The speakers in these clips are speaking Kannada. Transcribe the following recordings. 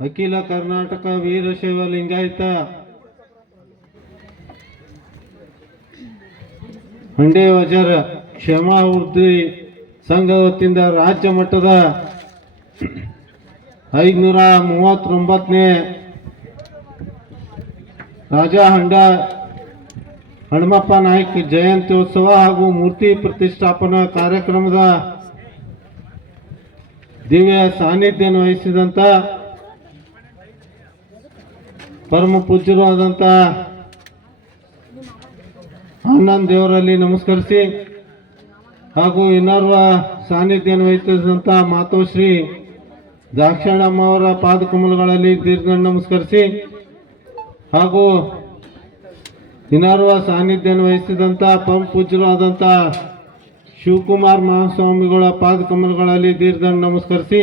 ಅಖಿಲ ಕರ್ನಾಟಕ ವೀರಶೈವ ಲಿಂಗಾಯತ ಹಂಡೆ ವಜರ ಕ್ಷಮಾವೃದ್ಧಿ ಸಂಘ ವತಿಯಿಂದ ರಾಜ್ಯ ಮಟ್ಟದ ಐದುನೂರ ಮೂವತ್ತೊಂಬತ್ತನೇ ರಾಜಾ ಹಂಡ ಹನುಮಪ್ಪ ನಾಯ್ಕ ಜಯಂತ್ಯೋತ್ಸವ ಹಾಗೂ ಮೂರ್ತಿ ಪ್ರತಿಷ್ಠಾಪನಾ ಕಾರ್ಯಕ್ರಮದ ದಿವ್ಯ ಸಾನ್ನಿಧ್ಯ ವಹಿಸಿದಂಥ ಪರಮ ಪೂಜ್ಯರು ಆದಂಥ ಆನಂದ್ ದೇವರಲ್ಲಿ ನಮಸ್ಕರಿಸಿ ಹಾಗೂ ಇನ್ನೋರ್ವ ಸಾನ್ನಿಧ್ಯ ವಹಿಸಿದಂಥ ಮಾತೋಶ್ರೀ ದಾಕ್ಷಣಮ್ಮ ಅವರ ಪಾದಕಮಲಗಳಲ್ಲಿ ದೀರ್ಘ ನಮಸ್ಕರಿಸಿ ಹಾಗೂ ಇನ್ನಾರ್ವ ಸಾನ್ನಿಧ್ಯ ವಹಿಸಿದಂಥ ಪರಮ ಪೂಜ್ಯರು ಆದಂಥ ಶಿವಕುಮಾರ್ ಮಹಾಸ್ವಾಮಿಗಳ ಪಾದಕಮಲಗಳಲ್ಲಿ ದೀರ್ಘ ನಮಸ್ಕರಿಸಿ.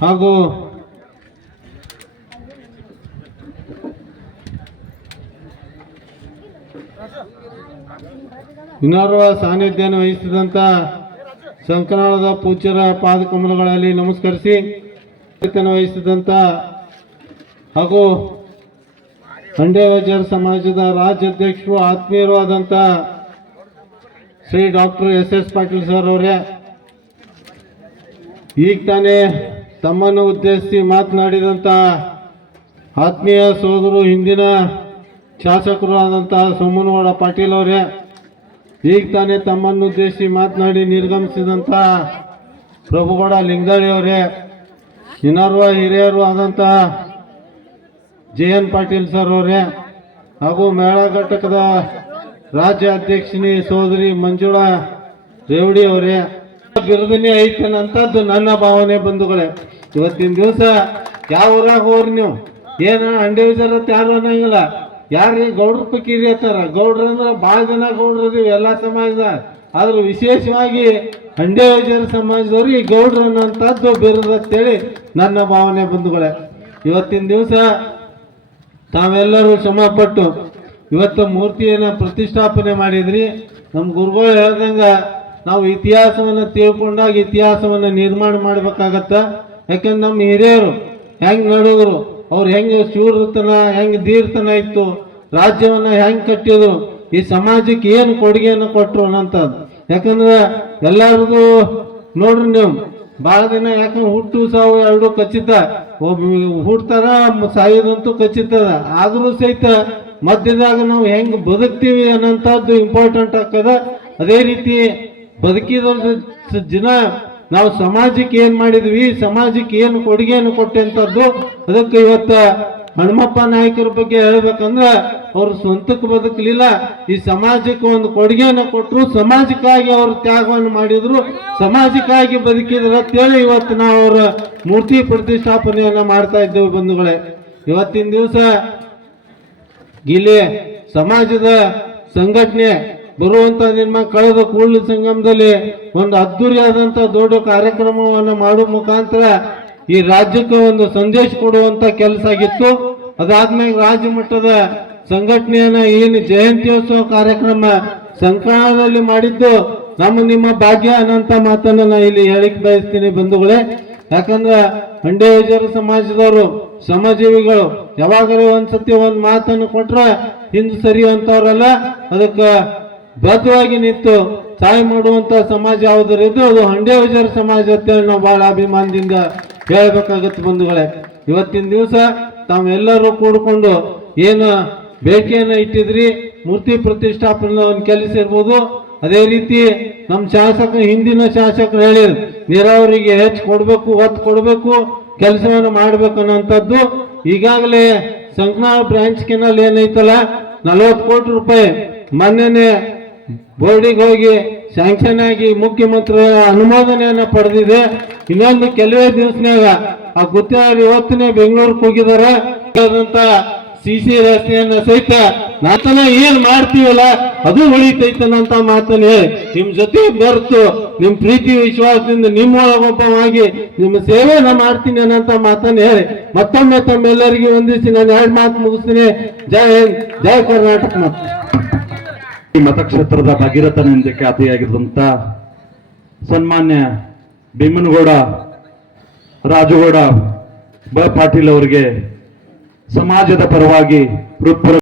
ಹಾಗೂ ಇನ್ನೋರ್ವ ಸಾನ್ನಿಧ್ಯವನ್ನು ವಹಿಸಿದಂಥ ಸಂಕನಾಳದ ಪೂಜ್ಯರ ಪಾದಕಮಲಗಳಲ್ಲಿ ನಮಸ್ಕರಿಸಿ. ಸಾನ್ನಿಧ್ಯವನ್ನು ವಹಿಸಿದಂಥ ಹಾಗೂ ಹಂಡೇವಜರ್ ಸಮಾಜದ ರಾಜ್ಯಾಧ್ಯಕ್ಷರು, ಆತ್ಮೀಯರು ಆದಂಥ Shri doctor S S Patil sir ಅವರೇ, ಈಗ ತಾನೇ ತಮ್ಮನ್ನು ಉದ್ದೇಶಿಸಿ ಮಾತನಾಡಿದಂಥ ಆತ್ಮೀಯ ಸೋದರು ಹಿಂದಿನ ಶಾಸಕರು ಆದಂತಹ ಸೋಮನಗೌಡ ಪಾಟೀಲ್ ಅವರೇ, ಈಗ ತಾನೇ ತಮ್ಮನ್ನು ಉದ್ದೇಶಿಸಿ ಮಾತನಾಡಿ ನಿರ್ಗಮಿಸಿದಂಥ ಪ್ರಭುಗೌಡ ಲಿಂಗಾಳಿ ಅವರೇ, ಇನ್ನರ್ವ ಹಿರಿಯರು ಆದಂತಹ ಜೆ ಎನ್ ಪಾಟೀಲ್ ಸರ್ ಅವರೇ, ಹಾಗೂ ಮೇಳ ಘಟಕದ ರಾಜ್ಯ ಅಧ್ಯಕ್ಷಿನಿ ಸೋದರಿ ಮಂಜುಳಾ ರೇವಡಿ ಅವರೇ, ಬಿರುದನಿ ಐತನಂತದ್ದು ನನ್ನ ಭಾವನೆ ಬಂಧುಗಳೇ. ಇವತ್ತಿನ ದಿವಸ ಯಾವ ಊರಾಗ ಹೋಗ್ರಿ ನೀವು? ಏನು ಅಂಡೆವಿಜರ್ ಅಂತ ಯಾರು ಅನ್ನಂಗಿಲ್ಲ. ಯಾರು ಗೌಡ್ರ ಪಕ್ಕಿರಿ ಅಂತಾರ? ಗೌಡ್ರ ಅಂದ್ರೆ ಭಾಳ ಜನ ಗೌಡ್ರು ಅದೀವಿ ಎಲ್ಲ ಸಮಾಜದ ಆದ್ರೆ ವಿಶೇಷವಾಗಿ ಅಂಡೆವಿಜರ್ ಸಮಾಜದವ್ರು ಈ ಗೌಡ್ರು ಅನ್ನೋಂಥದ್ದು ಅಂತೇಳಿ ನನ್ನ ಭಾವನೆ ಬಂಧುಗಳೇ. ಇವತ್ತಿನ ದಿವಸ ತಾವೆಲ್ಲರೂ ಶ್ರಮಪಟ್ಟು ಇವತ್ತು ಮೂರ್ತಿಯನ್ನು ಪ್ರತಿಷ್ಠಾಪನೆ ಮಾಡಿದ್ರಿ. ನಮ್ಮ ಗುರುಗಳು ಹೇಳ್ದಂಗೆ ನಾವು ಇತಿಹಾಸವನ್ನು ತಿಳ್ಕೊಂಡಾಗ ಇತಿಹಾಸವನ್ನು ನಿರ್ಮಾಣ ಮಾಡ್ಬೇಕಾಗತ್ತ. ಯಾಕಂದ್ರೆ ನಮ್ಮ ಹಿರಿಯರು ಹೆಂಗೆ ನಡೆದ್ರು, ಅವ್ರು ಹೆಂಗೆ ಶೂರತನ, ಹೆಂಗೆ ದೀರ್ತನ ಇತ್ತು, ರಾಜ್ಯವನ್ನ ಹೆಂಗೆ ಕಟ್ಟಿದ್ರು, ಈ ಸಮಾಜಕ್ಕೆ ಏನು ಕೊಡುಗೆಯನ್ನು ಕೊಟ್ಟರು ಅನ್ನೋಂಥದ್ದು. ಯಾಕಂದ್ರೆ ಎಲ್ಲಾರ್ದು ನೋಡ್ರಿ ನೀವು, ಭಾಳ ದಿನ ಯಾಕಂದ್ರೆ ಹುಟ್ಟು ಸಾವು ಎರಡು ಖಚಿತ ಒಬ್ಬ ಹುಡ್ತಾರ ಸಾಯೋದಂತೂ ಖಚಿತದ ಆದರೂ ಸಹಿತ ಮಧ್ಯದಾಗ ನಾವು ಹೆಂಗ್ ಬದುಕ್ತೀವಿ ಅನ್ನೋಂಥದ್ದು ಇಂಪಾರ್ಟೆಂಟ್ ಆಗ್ತದ. ಅದೇ ರೀತಿ ಬದುಕಿದ ದಿನ ನಾವು ಸಮಾಜಕ್ಕೆ ಏನು ಮಾಡಿದ್ವಿ, ಸಮಾಜಕ್ಕೆ ಏನು ಕೊಡುಗೆಯನ್ನು ಕೊಟ್ಟಂಥದ್ದು ಅದಕ್ಕೆ ಇವತ್ತು ಹನುಮಪ್ಪ ನಾಯಕರ ಬಗ್ಗೆ ಹೇಳ್ಬೇಕಂದ್ರ ಅವರು ಸ್ವಂತಕ್ಕೆ ಬದುಕಲಿಲ್ಲ. ಈ ಸಮಾಜಕ್ಕೆ ಒಂದು ಕೊಡುಗೆಯನ್ನು ಕೊಟ್ಟರು ಸಮಾಜಕ್ಕಾಗಿ ಅವರು ತ್ಯಾಗವನ್ನು ಮಾಡಿದ್ರು. ಸಮಾಜಕ್ಕಾಗಿ ಬದುಕಿದ್ರು ಅಂತೇಳಿ ಇವತ್ತು ನಾವು ಅವರ ಮೂರ್ತಿ ಪ್ರತಿಷ್ಠಾಪನೆಯನ್ನ ಮಾಡ್ತಾ ಇದ್ದೇವೆ ಬಂಧುಗಳೇ. ಇವತ್ತಿನ ದಿವಸ ಇಲ್ಲಿ ಸಮಾಜದ ಸಂಘಟನೆ ಬರುವಂತ ನಿಮ್ಮ ಕಳೆದ ಕೂಡಲ ಸಂಗಮದಲ್ಲಿ ಒಂದು ಅದ್ದೂರಿಯಾದಂತ ದೊಡ್ಡ ಕಾರ್ಯಕ್ರಮವನ್ನು ಮಾಡುವ ಮುಖಾಂತರ ಈ ರಾಜ್ಯಕ್ಕೆ ಒಂದು ಸಂದೇಶ ಕೊಡುವಂತ ಕೆಲಸ ಆಗಿತ್ತು. ಅದಾದ್ಮೇಲೆ ರಾಜ್ಯ ಮಟ್ಟದ ಸಂಘಟನೆಯನ್ನ ಏನು ಜಯಂತ್ಯೋತ್ಸವ ಕಾರ್ಯಕ್ರಮ ಸಂಕಲನದಲ್ಲಿ ಮಾಡಿದ್ದು ನಮ್ಮ ನಿಮ್ಮ ಭಾಗ್ಯ ಅನ್ನಂತ ಮಾತನ್ನ ನಾ ಇಲ್ಲಿ ಹೇಳಿಕ್ ಬಯಸ್ತೀನಿ ಬಂಧುಗಳೇ. ಯಾಕಂದ್ರ ಹಂಡೆ ವಿಜಯರ ಸಮಾಜದವರು ಶ್ರಮಜೀವಿಗಳು ಯಾವಾಗಲೂ ಒಂದ್ಸತಿ ಒಂದು ಮಾತನ್ನು ಕೊಟ್ರ ಹಿಂದೆ ಸರಿಯುವಂತವ್ರಲ್ಲ ಅದಕ್ಕೆ ಬದ್ಧವಾಗಿ ನಿಂತು ಸಹಾಯ ಮಾಡುವಂತ ಸಮಾಜ ಯಾವುದರಿದ್ದು ಅದು ಹಂಡೆ ವಿಜಯರ ಸಮಾಜ ಅಂತೇಳಿ ನಾವು ಬಹಳ ಅಭಿಮಾನದಿಂದ ಹೇಳ್ಬೇಕಾಗತ್ತೆ ಬಂಧುಗಳೇ. ಇವತ್ತಿನ ದಿವಸ ತಾವೆಲ್ಲರೂ ಕೂಡಿಕೊಂಡು ಏನು ಬೇಕೇನ ಇಟ್ಟಿದ್ರಿ, ಮೂರ್ತಿ ಪ್ರತಿಷ್ಠಾಪನೆ ಒಂದು ಕೆಲಸ ಇರ್ಬೋದು. ಅದೇ ರೀತಿ ನಮ್ಮ ಶಾಸಕ, ಹಿಂದಿನ ಶಾಸಕರು ಹೇಳಿದ್ರು, ನೀರಾವರಿಗೆ ಹೆಚ್ಚು ಕೊಡಬೇಕು, ಒತ್ತು ಕೊಡಬೇಕು, ಕೆಲಸವನ್ನು ಮಾಡಬೇಕು ಅನ್ನೋಂಥದ್ದು ಈಗಾಗಲೇ ಸಂಕನಾಳ ಬ್ರಾಂಚ್ ಕೆನಲ್ ಏನೈತಲ್ಲ, ನಲವತ್ತು ಕೋಟಿ ರೂಪಾಯಿ ಮೊನ್ನೆನೆ ಬೋರ್ಡಿಗೆ ಹೋಗಿ ಸ್ಯಾಂಕ್ಷನ್ ಆಗಿ ಮುಖ್ಯಮಂತ್ರಿ ಅನುಮೋದನೆಯನ್ನು ಪಡೆದಿದೆ. ಇನ್ನೊಂದು ಕೆಲವೇ ದಿವಸನಾಗ ಆ ಗುತ್ತಿಗೆ ಇವತ್ತನೇ ಬೆಂಗಳೂರಿಗೆ ಹೋಗಿದ್ದಾರೆ ಸಿ ಸಿ ರಸ್ತೆಯನ್ನು ಸಹಿತ ನಾತನ ಏನ್ ಮಾಡ್ತೀವಲ್ಲ, ಅದು ಉಳಿತೈತನಂತ ಮಾತನ್ನ ಹೇಳಿ. ನಿಮ್ ಜೊತೆ ಬರ್ತು, ನಿಮ್ ಪ್ರೀತಿ ವಿಶ್ವಾಸದಿಂದ ನಿಮ್ಮ ಸೇವೆ ನಿಮ್ಮ ಸೇವೆನ ಮಾಡ್ತೀನಿ ಅನ್ನಂತ ಮಾತನ್ನ ಹೇಳಿ. ಮತ್ತೊಮ್ಮೆ ತಮ್ಮೆಲ್ಲರಿಗೂ ವಂದಿಸಿ ನಾನು ಎರಡು ಮಾತು ಮುಗಿಸ್ತೀನಿ. ಜಯ ಹಿಂದ್ ಜಯ ಕರ್ನಾಟಕ ಮತ್ತು ಈ ಮತಕ್ಷೇತ್ರದ ಭಗೀರಥನೆಂದು ಖ್ಯಾತಿಯಾಗಿರುವಂತ ಸನ್ಮಾನ್ಯ ಭೀಮನಗೌಡ, ರಾಜಗೌಡ ಬ ಪಾಟೀಲ್ ಅವರಿಗೆ ಸಮಾಜದ ಪರವಾಗಿ ಹೃತ್ಪೂರ್ವಕ